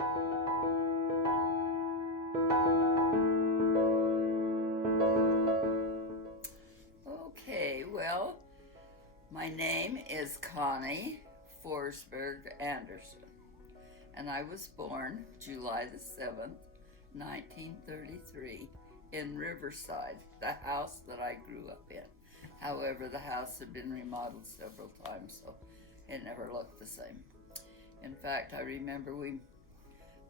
Okay, well, my name is Connie Forsberg Andersen, and I was born July the 7th, 1933, in Riverside, the house that I grew up in. However, the house had been remodeled several times, so it never looked the same. In fact, I remember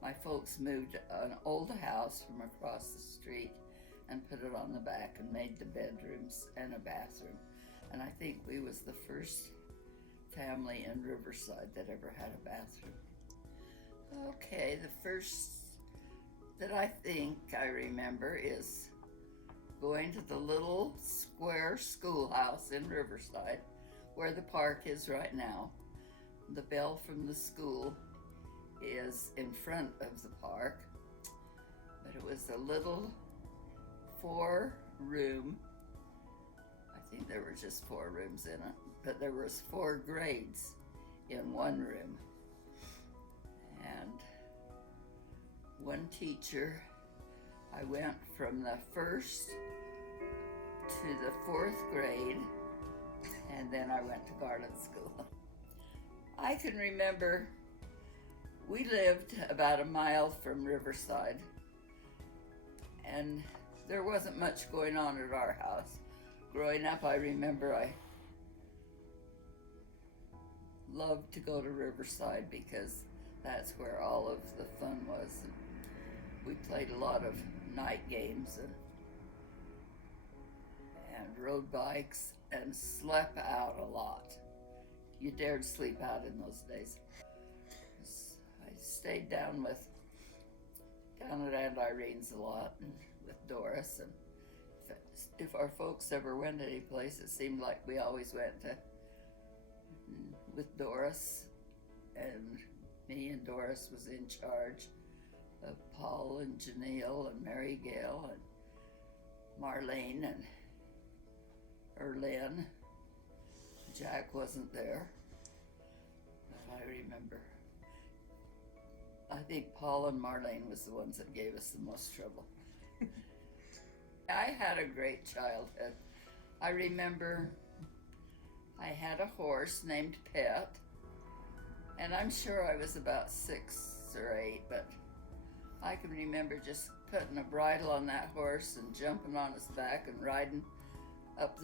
my folks moved an old house from across the street and put it on the back and made the bedrooms and a bathroom. And I think we was the first family in Riverside that ever had a bathroom. Okay, the first that I think I remember is going to the little square schoolhouse in Riverside, where the park is right now. The bell from the school is in front of the park, but it was a little 4-room, I think there were just 4 rooms in it, but there was 4 grades in one room. And one teacher, I went from the 1st to the 4th grade, and then I went to garden school. I can remember we lived about a mile from Riverside, and there wasn't much going on at our house. Growing up, I remember I loved to go to Riverside because that's where all of the fun was. And we played a lot of night games and rode bikes and slept out a lot. You dared sleep out in those days. I stayed down at Aunt Irene's a lot, and with Doris, and if our folks ever went any place, it seemed like we always went with Doris, and me and Doris was in charge of Paul and Janelle and Mary Gail and Marlene and Erlyn. Jack wasn't there, but I remember. I think Paul and Marlene was the ones that gave us the most trouble. I had a great childhood. I remember I had a horse named Pet, and I'm sure I was about 6 or 8, but I can remember just putting a bridle on that horse and jumping on his back and riding up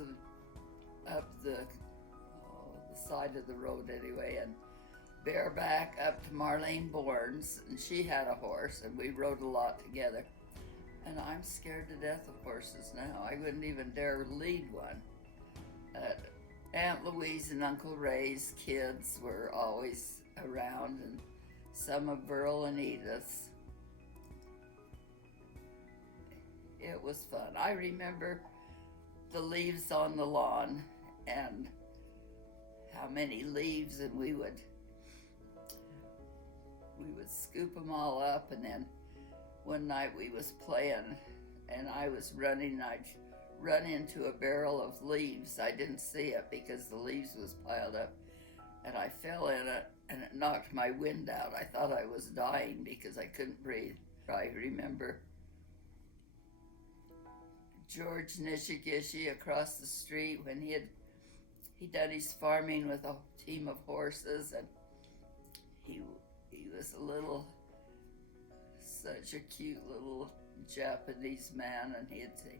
the side of the road anyway, and bareback up to Marlene Bourne's, and she had a horse, and we rode a lot together. And I'm scared to death of horses now. I wouldn't even dare lead one. Aunt Louise and Uncle Ray's kids were always around, and some of Burl and Edith's. It was fun. I remember the leaves on the lawn and how many leaves, and we would scoop them all up, and then one night we was playing and I was running, and I'd run into a barrel of leaves. I didn't see it because the leaves was piled up, and I fell in it and it knocked my wind out. I thought I was dying because I couldn't breathe. I remember George Nishigishi across the street when he done his farming with a team of horses, and he was such a cute little Japanese man, and he'd say,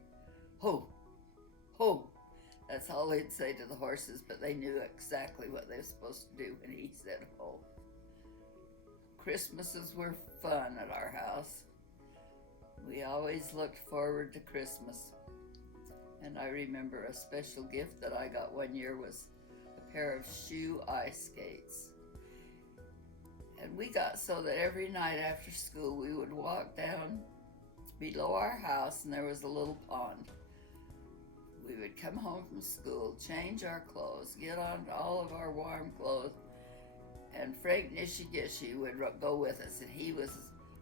"Ho, ho." That's all he'd say to the horses, but they knew exactly what they were supposed to do when he said ho. Christmases were fun at our house. We always looked forward to Christmas. And I remember a special gift that I got one year was a pair of shoe ice skates. And we got so that every night after school we would walk down below our house, and there was a little pond. We would come home from school, change our clothes, get on all of our warm clothes, and Frank Nishigishi would go with us, and he was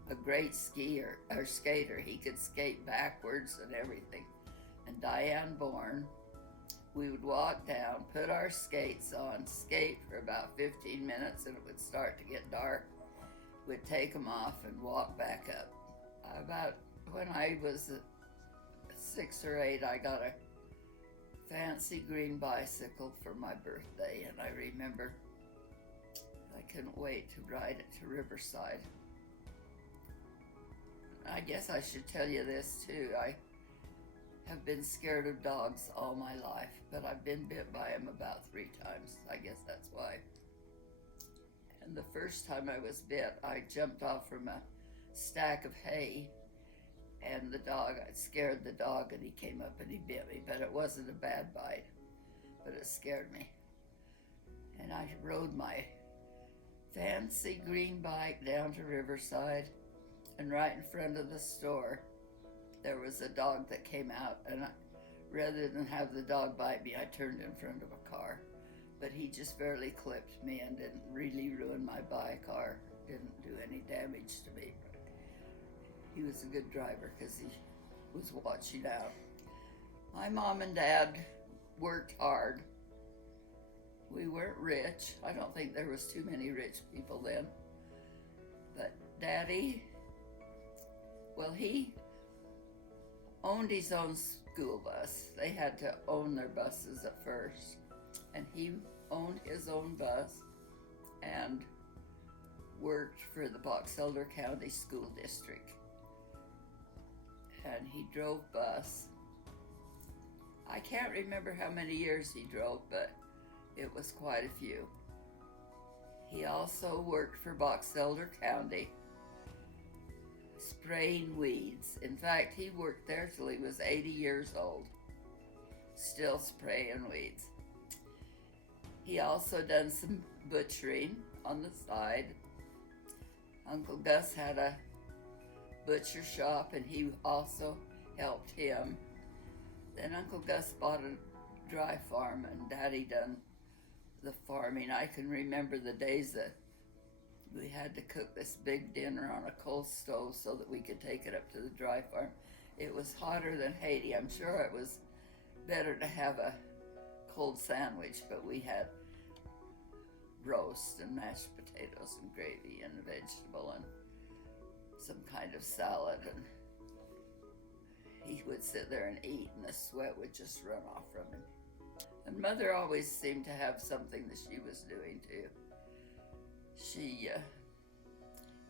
a great skater. He could skate backwards and everything. And Diane Bourne, we would walk down, put our skates on, skate for about 15 minutes, and it would start to get dark. would take them off and walk back up. About when I was 6 or 8, I got a fancy green bicycle for my birthday, and I remember I couldn't wait to ride it to Riverside. I guess I should tell you this too. I have been scared of dogs all my life, but I've been bit by them about 3 times. I guess that's why. And the first time I was bit, I jumped off from a stack of hay, and I scared the dog, and he came up and he bit me, but it wasn't a bad bite, but it scared me. And I rode my fancy green bike down to Riverside, and right in front of the store, there was a dog that came out, and rather than have the dog bite me, I turned in front of a car. But he just barely clipped me and didn't really ruin my bike or didn't do any damage to me. He was a good driver because he was watching out. My mom and dad worked hard. We weren't rich. I don't think there was too many rich people then. But Daddy, well, he owned his own school bus. They had to own their buses at first. And he owned his own bus and worked for the Box Elder County School District. And he drove bus. I can't remember how many years he drove, but it was quite a few. He also worked for Box Elder County, spraying weeds. In fact, he worked there till he was 80 years old, still spraying weeds. He also done some butchering on the side. Uncle Gus had a butcher shop, and he also helped him. Then Uncle Gus bought a dry farm, and Daddy done the farming. I can remember the days that we had to cook this big dinner on a coal stove so that we could take it up to the dry farm. It was hotter than Haiti. I'm sure it was better to have a cold sandwich, but we had roast and mashed potatoes and gravy and a vegetable and some kind of salad, and he would sit there and eat, and the sweat would just run off from him. And Mother always seemed to have something that she was doing too. She,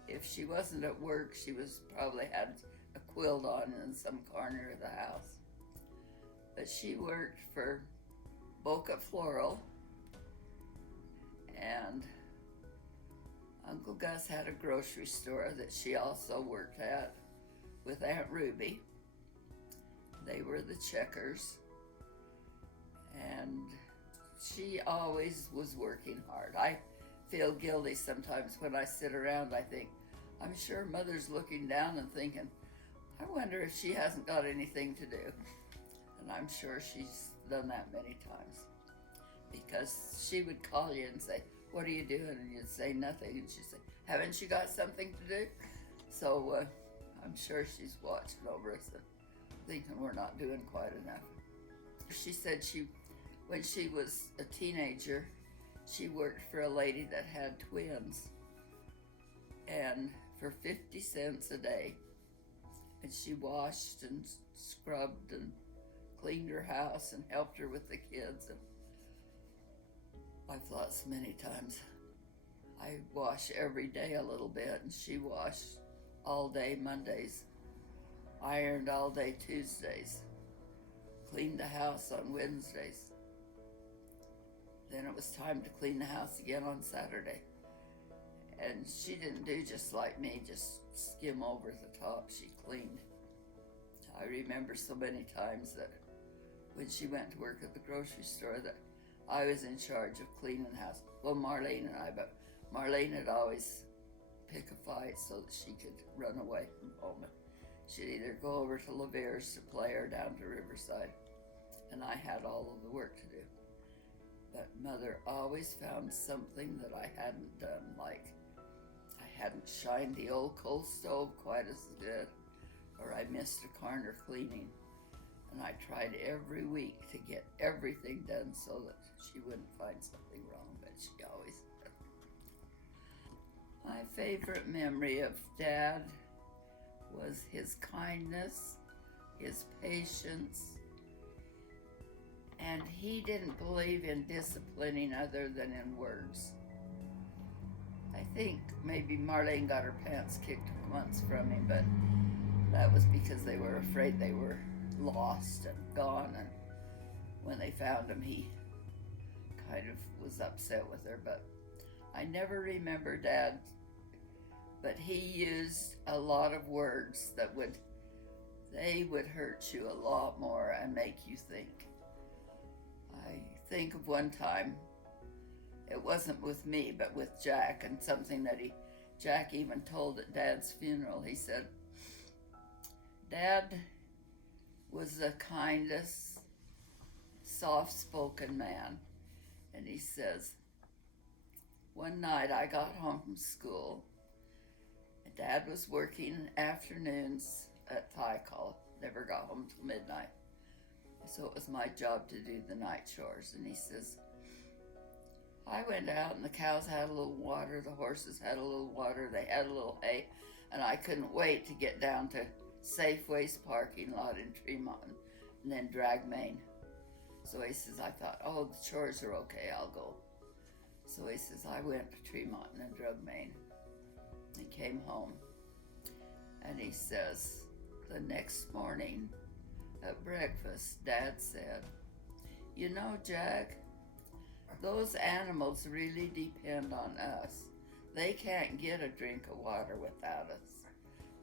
if she wasn't at work, she was probably had a quilt on in some corner of the house. But she worked for Boca Floral, and Uncle Gus had a grocery store that she also worked at with Aunt Ruby. They were the Checkers, and she always was working hard. I feel guilty sometimes when I sit around. I think, I'm sure Mother's looking down and thinking, I wonder if she hasn't got anything to do. And I'm sure she's done that many times, because she would call you and say, what are you doing? And you'd say nothing, and she'd say, haven't you got something to do? So I'm sure she's watching over us and thinking we're not doing quite enough. She said when she was a teenager, she worked for a lady that had twins, and for 50 cents a day. And she washed and scrubbed and cleaned her house and helped her with the kids. And I've thought so many times, I wash every day a little bit, and she washed all day Mondays, ironed all day Tuesdays, cleaned the house on Wednesdays. Then it was time to clean the house again on Saturday. And she didn't do just like me, just skim over the top. She cleaned. I remember so many times that when she went to work at the grocery store that I was in charge of cleaning the house. Well, Marlene and I, but Marlene would always pick a fight so that she could run away from home. She'd either go over to Laver's to play or down to Riverside, and I had all of the work to do. But Mother always found something that I hadn't done, like I hadn't shined the old coal stove quite as good, or I missed a corner cleaning. And I tried every week to get everything done so that she wouldn't find something wrong, but she always did. I favorite memory of Dad was his kindness, his patience, and he didn't believe in disciplining other than in words. I think maybe Marlene got her pants kicked once from him, but that was because they were afraid they were lost and gone, and when they found him, he kind of was upset with her. But I never remember Dad, but he used a lot of words that would hurt you a lot more and make you think. I think of one time, it wasn't with me, but with Jack, and something that Jack even told at Dad's funeral. He said, Dad was the kindest, soft-spoken man. And he says, one night I got home from school, and Dad was working afternoons at Thai-Call, never got home till midnight. So it was my job to do the night chores. And he says, I went out and the cows had a little water, the horses had a little water, they had a little hay, and I couldn't wait to get down to Safeway's parking lot in Tremont and then drag Maine. So he says, I thought, oh, the chores are okay, I'll go. So he says, I went to Tremont and then drug Maine. He came home, and he says, the next morning at breakfast, Dad said, you know, Jack, those animals really depend on us. They can't get a drink of water without us.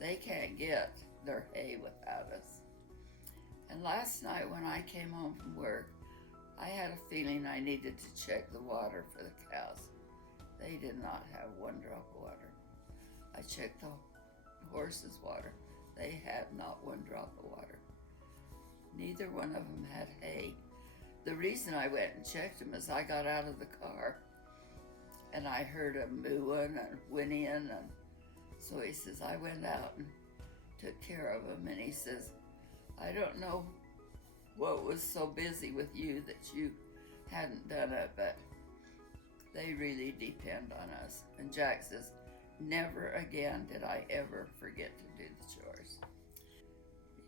They can't get their hay without us. And last night when I came home from work, I had a feeling I needed to check the water for the cows. They did not have one drop of water. I checked the horses' water. They had not one drop of water. Neither one of them had hay. The reason I went and checked them is I got out of the car and I heard them mooing and whinnying, and so he says, I went out and took care of them, and he says, I don't know what was so busy with you that you hadn't done it, but they really depend on us. And Jack says, never again did I ever forget to do the chores.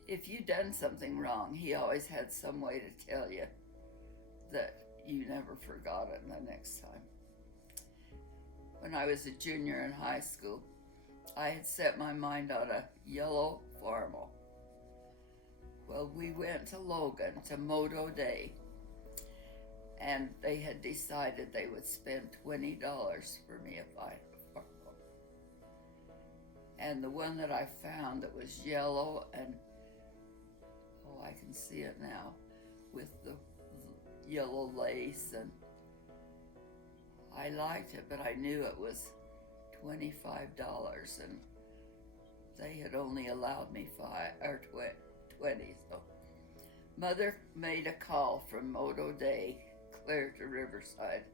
If you'd done something wrong, he always had some way to tell you that you never forgot it the next time. When I was a junior in high school, I had set my mind on a yellow Farmel. Well, we went to Logan to Moto Day, and they had decided they would spend $20 for me if I had a Farmel. And the one that I found that was yellow and, oh, I can see it now, with the yellow lace, and I liked it, but I knew it was $25, and they had only allowed me 20. So Mother made a call from Moto Day clear to Riverside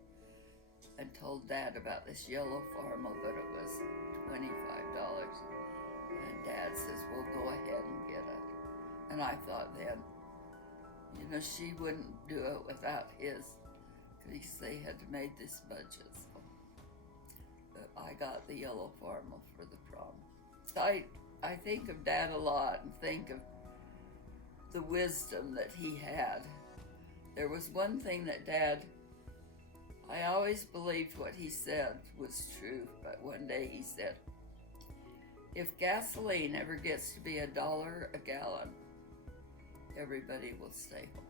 and told Dad about this yellow Farmel, that it was $25. And Dad says, well, go ahead and get it. And I thought then, you know, she wouldn't do it without his, because they had made this budget. So. But I got the yellow Farmel for the prom. I think of Dad a lot and think of the wisdom that he had. There was one thing that Dad, I always believed what he said was true, but one day he said, if gasoline ever gets to be $1 a gallon, everybody will stay home.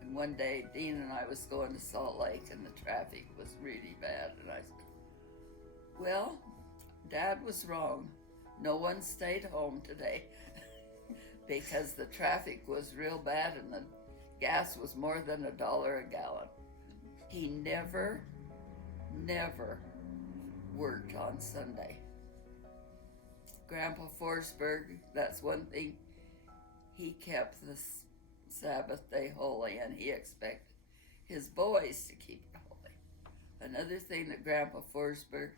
And one day, Dean and I was going to Salt Lake, and the traffic was really bad, and I said, well, Dad was wrong. No one stayed home today because the traffic was real bad and the gas was more than $1 a gallon. He never worked on Sunday. Grandpa Forsberg, that's one thing, he kept the Sabbath day holy, and he expected his boys to keep it holy. Another thing that Grandpa Forsberg,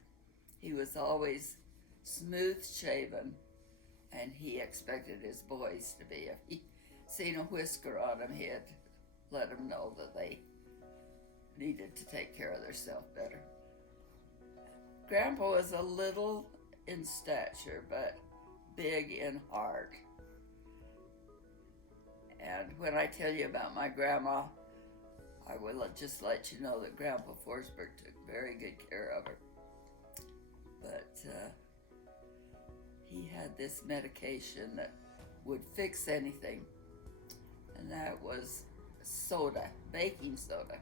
he was always smooth shaven, and he expected his boys to be. If he seen a whisker on him, he'd let them know that they needed to take care of themselves better. Grandpa was a little in stature, but big in heart. And when I tell you about my grandma, I will just let you know that Grandpa Forsberg took very good care of her. But he had this medication that would fix anything, and that was soda, baking soda.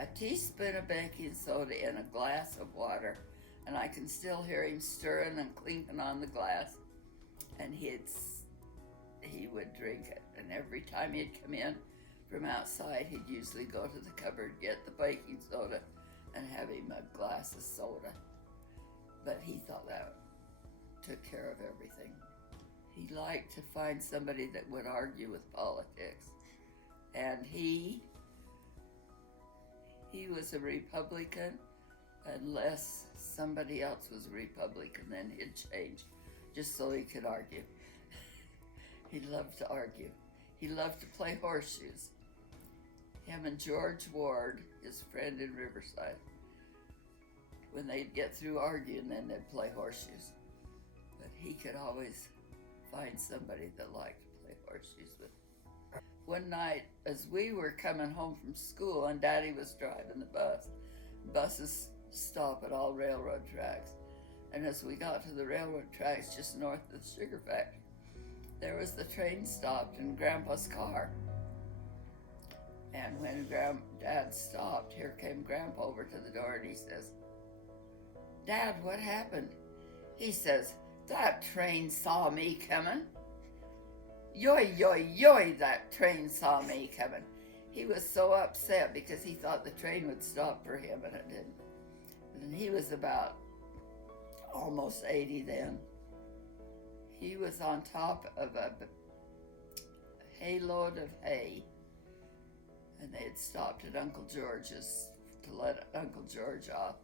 A teaspoon of baking soda in a glass of water, and I can still hear him stirring and clinking on the glass, and he would drink it. And every time he'd come in from outside, he'd usually go to the cupboard, get the baking soda, and have him a glass of soda. But he thought that took care of everything. He liked to find somebody that would argue with politics. And he was a Republican unless somebody else was a Republican, then he'd change just so he could argue. He loved to argue. He loved to play horseshoes. Him and George Ward, his friend in Riverside, when they'd get through arguing, then they'd play horseshoes. But he could always find somebody that liked to play horseshoes with him. One night, as we were coming home from school and Daddy was driving the bus, buses stop at all railroad tracks. And as we got to the railroad tracks just north of the sugar factory, there was the train stopped in Grandpa's car. And when Dad stopped, here came Grandpa over to the door and he says, "Dad, what happened?" He says, "That train saw me coming. Yoy, yoy, yoy, that train saw me coming." He was so upset because he thought the train would stop for him, and it didn't. And he was about almost 80 then. He was on top of a hayload of hay, and they had stopped at Uncle George's to let Uncle George off,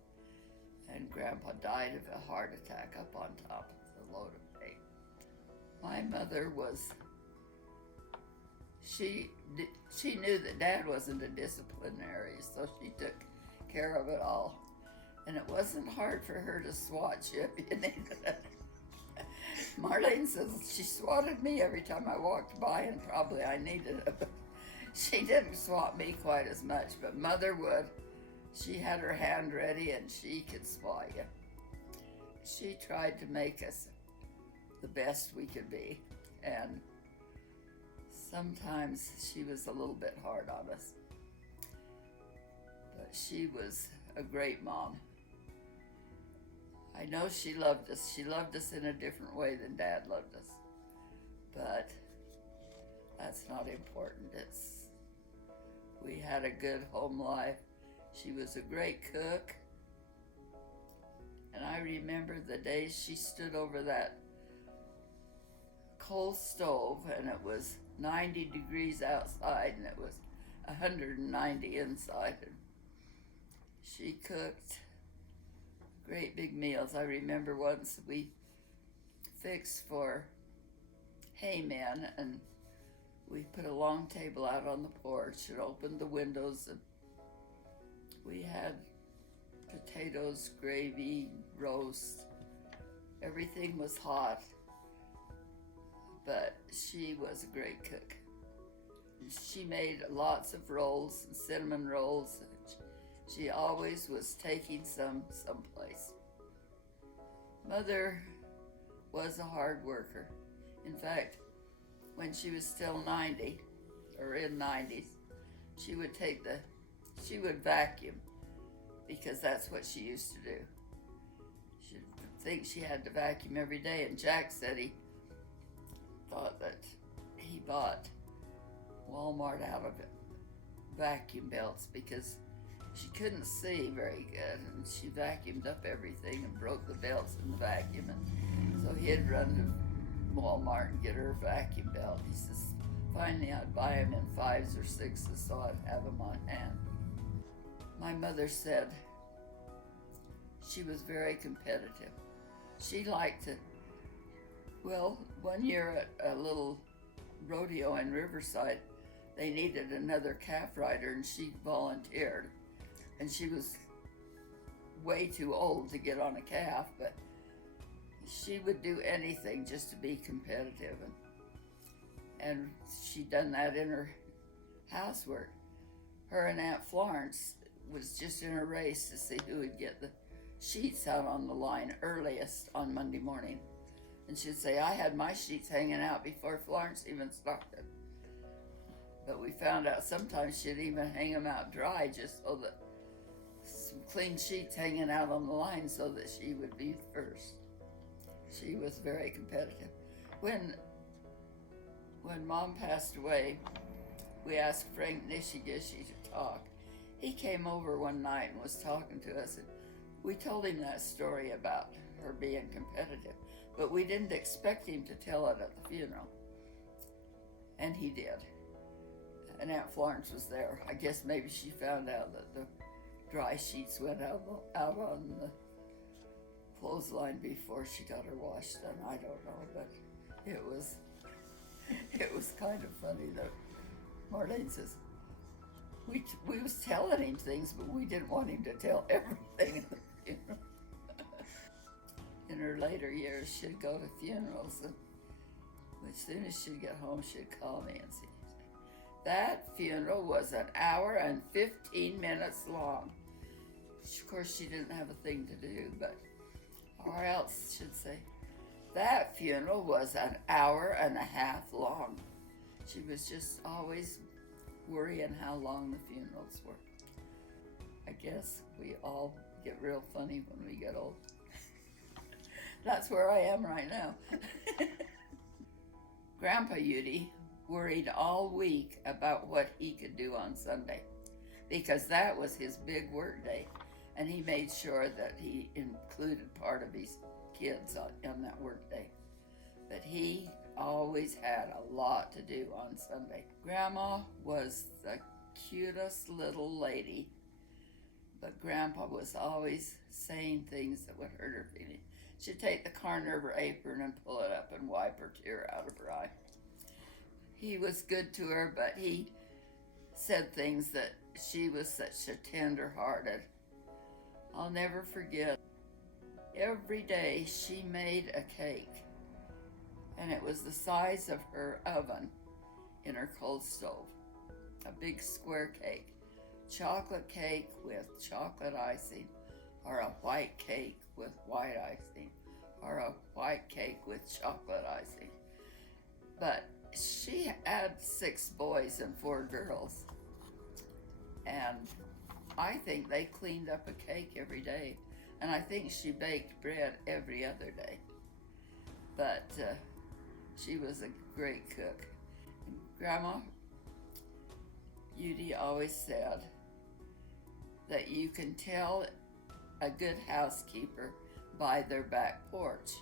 and Grandpa died of a heart attack up on top of the load of hay. My mother she knew that Dad wasn't a disciplinary, so she took care of it all. And it wasn't hard for her to swat you if you needed it. Marlene says she swatted me every time I walked by, and probably I needed it, but she didn't swat me quite as much, but Mother would. She had her hand ready and she could swat you. She tried to make us the best we could be, and sometimes she was a little bit hard on us. But she was a great mom. I know she loved us. She loved us in a different way than Dad loved us. But that's not important. We had a good home life. She was a great cook. And I remember the days she stood over that coal stove, and it was 90 degrees outside and it was 190 inside. And she cooked great big meals. I remember once we fixed for haymen, and we put a long table out on the porch and opened the windows, and we had potatoes, gravy, roast. Everything was hot, but she was a great cook. She made lots of rolls and cinnamon rolls. She always was taking some someplace. Mother was a hard worker. In fact, when she was still 90, or in 90s, she would vacuum, because that's what she used to do. She'd think she had to vacuum every day, and Jack said he thought that he bought Walmart out of vacuum belts because she couldn't see very good, and she vacuumed up everything and broke the belts in the vacuum, and so he'd run to Walmart and get her a vacuum belt. He says, finally I'd buy them in 5s or 6s so I'd have them on hand. My mother said she was very competitive. She liked to, well, one year at a little rodeo in Riverside, they needed another calf rider, and she volunteered. And she was way too old to get on a calf, but she would do anything just to be competitive, and she'd done that in her housework. Her and Aunt Florence was just in a race to see who would get the sheets out on the line earliest on Monday morning. And she'd say, I had my sheets hanging out before Florence even started. But we found out sometimes she'd even hang them out dry just so that some clean sheets hanging out on the line so that she would be first. She was very competitive. When Mom passed away, we asked Frank Nishigishi to talk. He came over one night and was talking to us, and we told him that story about her being competitive, but we didn't expect him to tell it at the funeral. And he did. And Aunt Florence was there. I guess maybe she found out that the dry sheets went out on the clothesline before she got her wash done. I don't know, but it was kind of funny that Marlene says, we was telling him things, but we didn't want him to tell everything at the funeral. In her later years, she'd go to funerals, and as soon as she'd get home, she'd call me and say, that funeral was 1 hour and 15 minutes long. Of course, she didn't have a thing to do, but, or else she'd say, that funeral was 1 hour and a half long. She was just always worrying how long the funerals were. I guess we all get real funny when we get old. That's where I am right now. Grandpa Udi worried all week about what he could do on Sunday, because that was his big work day, and he made sure that he included part of his kids on that work day. But he always had a lot to do on Sunday. Grandma was the cutest little lady, but Grandpa was always saying things that would hurt her feelings. She'd take the corner of her apron and pull it up and wipe her tear out of her eye. He was good to her, but he said things that she was such a tender-hearted. I'll never forget. Every day she made a cake, and it was the size of her oven in her cold stove. A big square cake. Chocolate cake with chocolate icing, or a white cake with white icing, or a white cake with chocolate icing. But she had 6 boys and 4 girls, and I think they cleaned up a cake every day, and I think she baked bread every other day. But she was a great cook. And Grandma Udi always said that you can tell a good housekeeper by their back porch.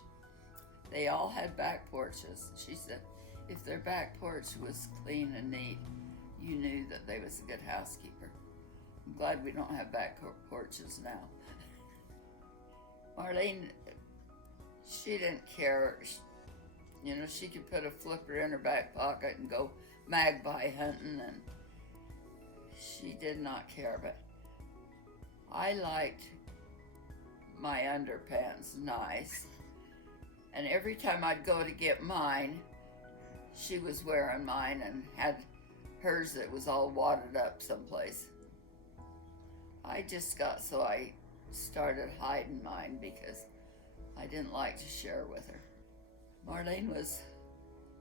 They all had back porches. She said if their back porch was clean and neat, you knew that they was a good housekeeper. I'm glad we don't have back porches now. Marlene, she didn't care. You know, she could put a flipper in her back pocket and go magpie hunting, and she did not care. But I liked my underpants nice, and every time I'd go to get mine, she was wearing mine and had hers that was all wadded up someplace. I just got so I started hiding mine because I didn't like to share with her. Marlene was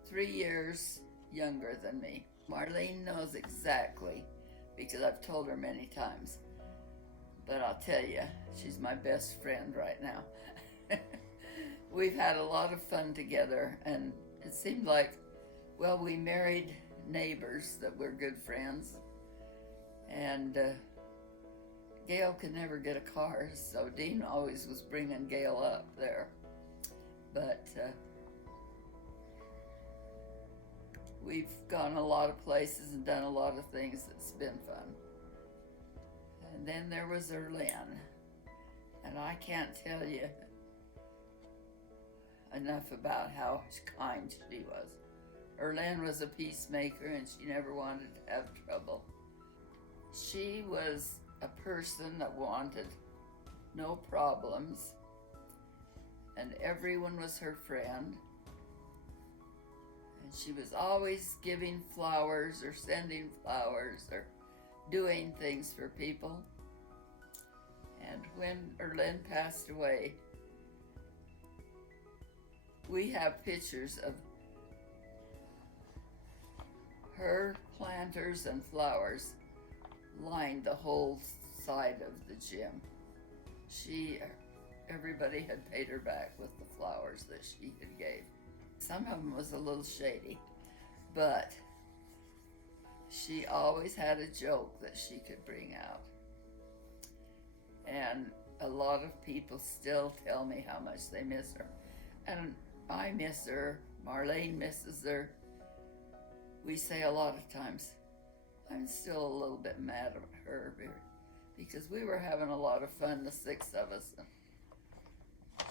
3 years younger than me. Marlene knows exactly, because I've told her many times. But I'll tell you, she's my best friend right now. We've had a lot of fun together, and it seemed like, well, we married neighbors that were good friends, and Gail could never get a car, so Dean always was bringing Gail up there. But we've gone a lot of places and done a lot of things that's been fun. And then there was Erlyn, and I can't tell you enough about how kind she was. Erlyn was a peacemaker, and she never wanted to have trouble. She was a person that wanted no problems, and everyone was her friend. And she was always giving flowers or sending flowers or doing things for people. And when Erlyn passed away, we have pictures of her planters and flowers lined the whole side of the gym. Everybody had paid her back with the flowers that she had gave. Some of them was a little shady, but she always had a joke that she could bring out. And a lot of people still tell me how much they miss her. And I miss her, Marlene misses her. We say a lot of times, I'm still a little bit mad at her because we were having a lot of fun, the six of us, and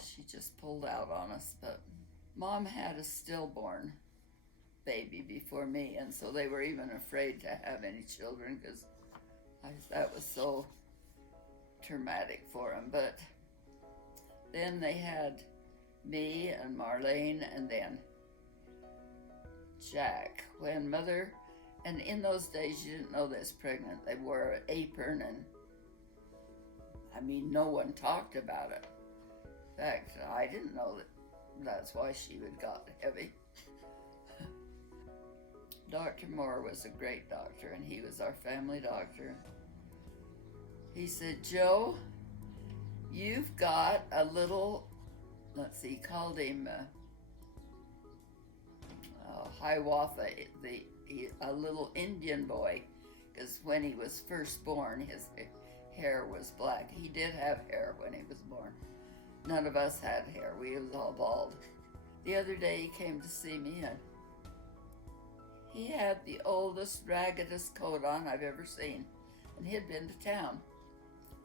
she just pulled out on us. But Mom had a stillborn baby before me, and so they were even afraid to have any children because that was so traumatic for them. But then they had me and Marlene, and then Jack. When Mother, and in those days you didn't know they was pregnant. They wore an apron, and I mean, no one talked about it. In fact, I didn't know that's why she had got heavy. Dr. Moore was a great doctor, and he was our family doctor. He said, Joe, you've got a little, let's see, he called him Hiawatha, a little Indian boy, because when he was first born, his hair was black. He did have hair when he was born. None of us had hair. We was all bald. The other day he came to see me, and he had the oldest, raggedest coat on I've ever seen, and he'd been to town.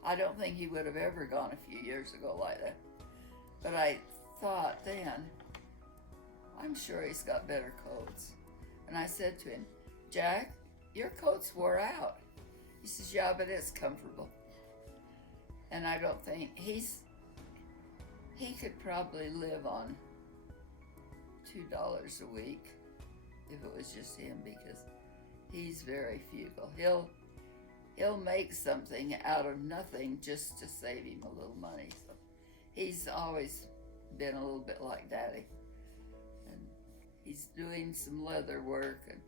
I don't think he would have ever gone a few years ago like that. But I thought then, I'm sure he's got better coats. And I said to him, Jack, your coat's wore out. He says, yeah, but it's comfortable. And I don't think he could probably live on $2 a week if it was just him, because he's very frugal. He'll make something out of nothing just to save him a little money. So he's always been a little bit like Daddy. And he's doing some leather work, and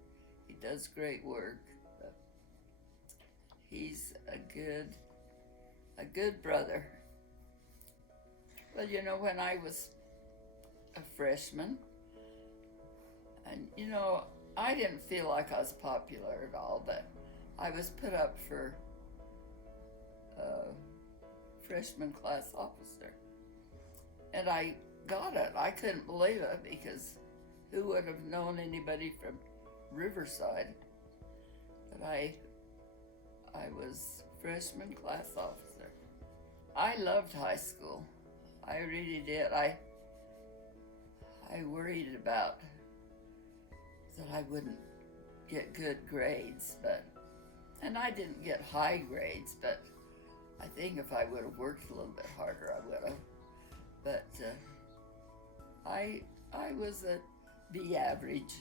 he does great work. But he's a good brother. Well, you know, when I was a freshman, and you know, I didn't feel like I was popular at all, but I was put up for freshman class officer. And I got it. I couldn't believe it, because who would have known anybody from Riverside? But I was freshman class officer. I loved high school. I really did. I worried about that I wouldn't get good grades, and I didn't get high grades, but I think if I would have worked a little bit harder, I would have. But I was a B average.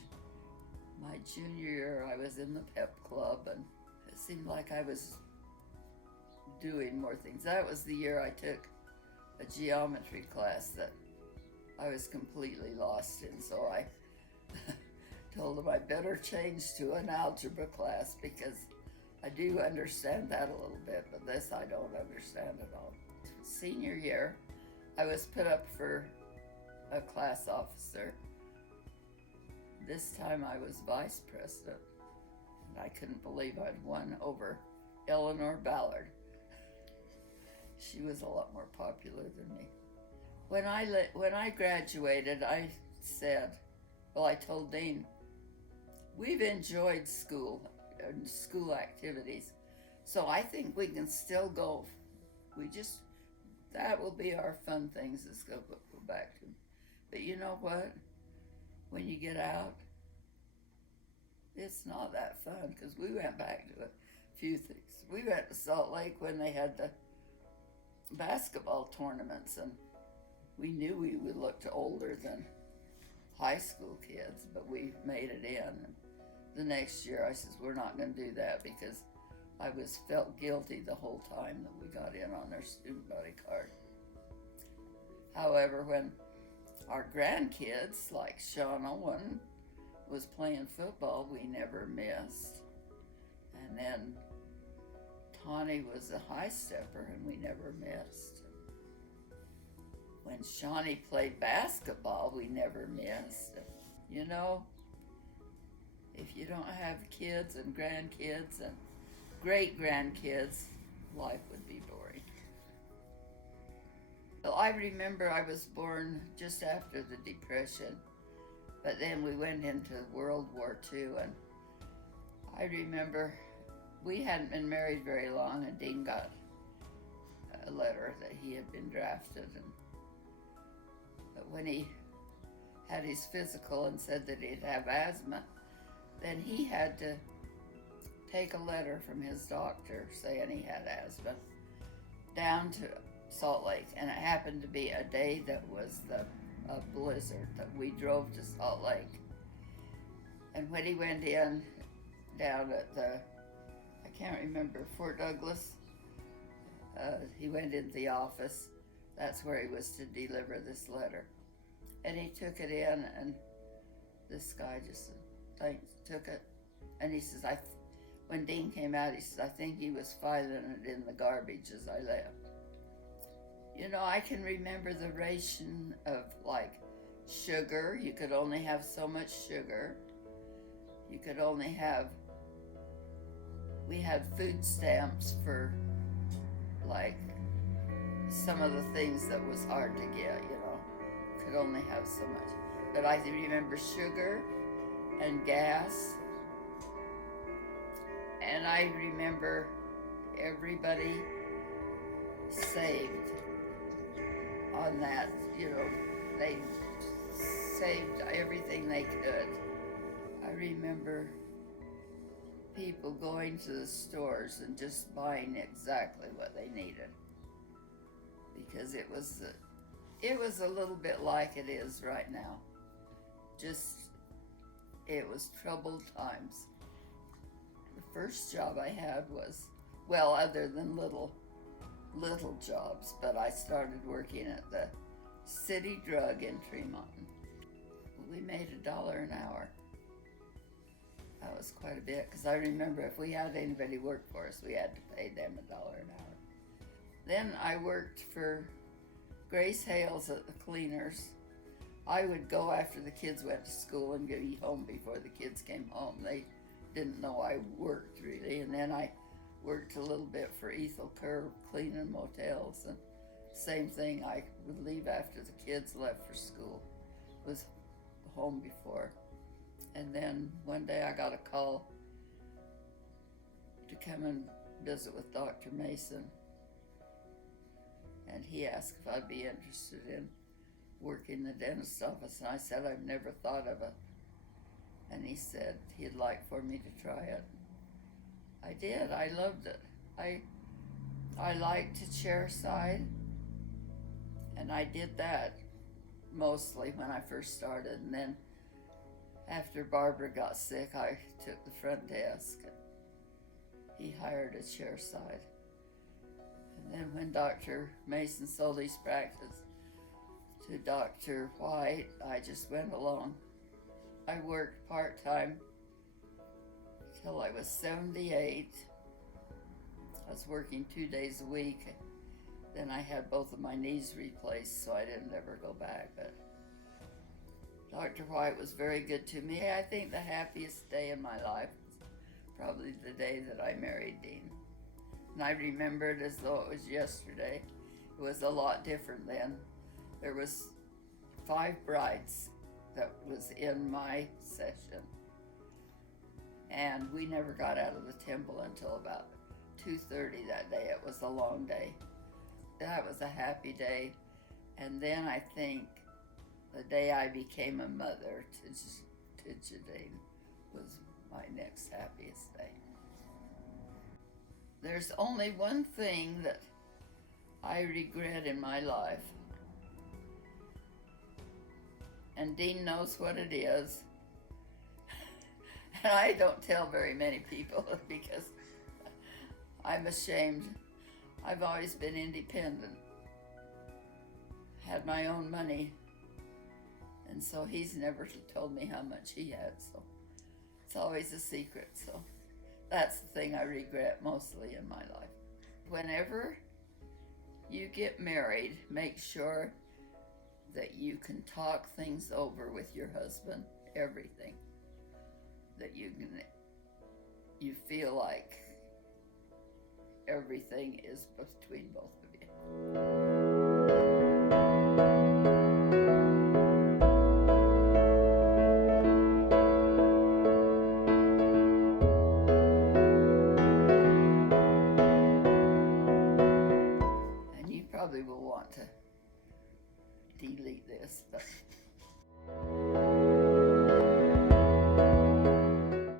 My junior year, I was in the pep club, and it seemed like I was doing more things. That was the year I took a geometry class that I was completely lost in, so I told them I better change to an algebra class, because I do understand that a little bit, but this I don't understand at all. Senior year, I was put up for a class officer. This time I was vice president, and I couldn't believe I'd won over Eleanor Ballard. She was a lot more popular than me. When I graduated, I said, well, I told Dean, we've enjoyed school and school activities, so I think we can still go. That will be our fun things, is go back to. But you know what? When you get out, it's not that fun, because we went back to a few things. We went to Salt Lake when they had the basketball tournaments, and we knew we would look older than high school kids, but we made it in. And the next year I says, we're not going to do that, because I felt guilty the whole time that we got in on their student body card. However, when our grandkids, like Sean Owen, was playing football, we never missed. And then Connie was a high stepper, and we never missed. When Shawnee played basketball, we never missed. You know, if you don't have kids and grandkids and great-grandkids, life would be boring. Well, I remember I was born just after the Depression, but then we went into World War II, and I remember we hadn't been married very long, and Dean got a letter that he had been drafted, but when he had his physical and said that he'd have asthma, then he had to take a letter from his doctor saying he had asthma down to Salt Lake, and it happened to be a day that was a blizzard that we drove to Salt Lake. And when he went in down at I can't remember, Fort Douglas, he went into the office. That's where he was to deliver this letter. And he took it in, and this guy just took it. And he says, when Dean came out, he says, I think he was filing it in the garbage as I left. You know, I can remember the ration of, like, sugar. You could only have so much sugar. You could only have, we had food stamps for, like, some of the things that was hard to get, you know. Could only have so much. But I remember sugar and gas. And I remember everybody saved on that, you know. They saved everything they could. I remember people going to the stores and just buying exactly what they needed, because it was a little bit like it is right now. Just, it was troubled times. The first job I had was, well, other than little jobs, but I started working at the City Drug in Tremont. We made $1 an hour. That was quite a bit, because I remember if we had anybody work for us, we had to pay them $1 an hour. Then I worked for Grace Hales at the Cleaners. I would go after the kids went to school and get home before the kids came home. They didn't know I worked really. And then I worked a little bit for Ethel Kerr cleaning motels, and same thing. I would leave after the kids left for school. Was home before. And then one day I got a call to come and visit with Dr. Mason. And he asked if I'd be interested in working in the dentist's office. And I said, I've never thought of it. And he said he'd like for me to try it. I did. I loved it. I liked to chair side. And I did that mostly when I first started. And then after Barbara got sick, I took the front desk. He hired a chair side. And then when Dr. Mason sold his practice to Dr. White, I just went along. I worked part-time till I was 78. I was working 2 days a week. Then I had both of my knees replaced, so I didn't ever go back. But Dr. White was very good to me. I think the happiest day in my life was probably the day that I married Dean. And I remember it as though it was yesterday. It was a lot different then. There was 5 brides that was in my session. And we never got out of the temple until about 2:30 that day. It was a long day. That was a happy day. And then I think the day I became a mother to Jadine was my next happiest day. There's only one thing that I regret in my life, and Dean knows what it is, and I don't tell very many people because I'm ashamed. I've always been independent, had my own money, and so he's never told me how much he had, so it's always a secret. So that's the thing I regret mostly in my life. Whenever you get married, make sure that you can talk things over with your husband, everything, that you feel like everything is between both of you. And you probably will want to delete this, but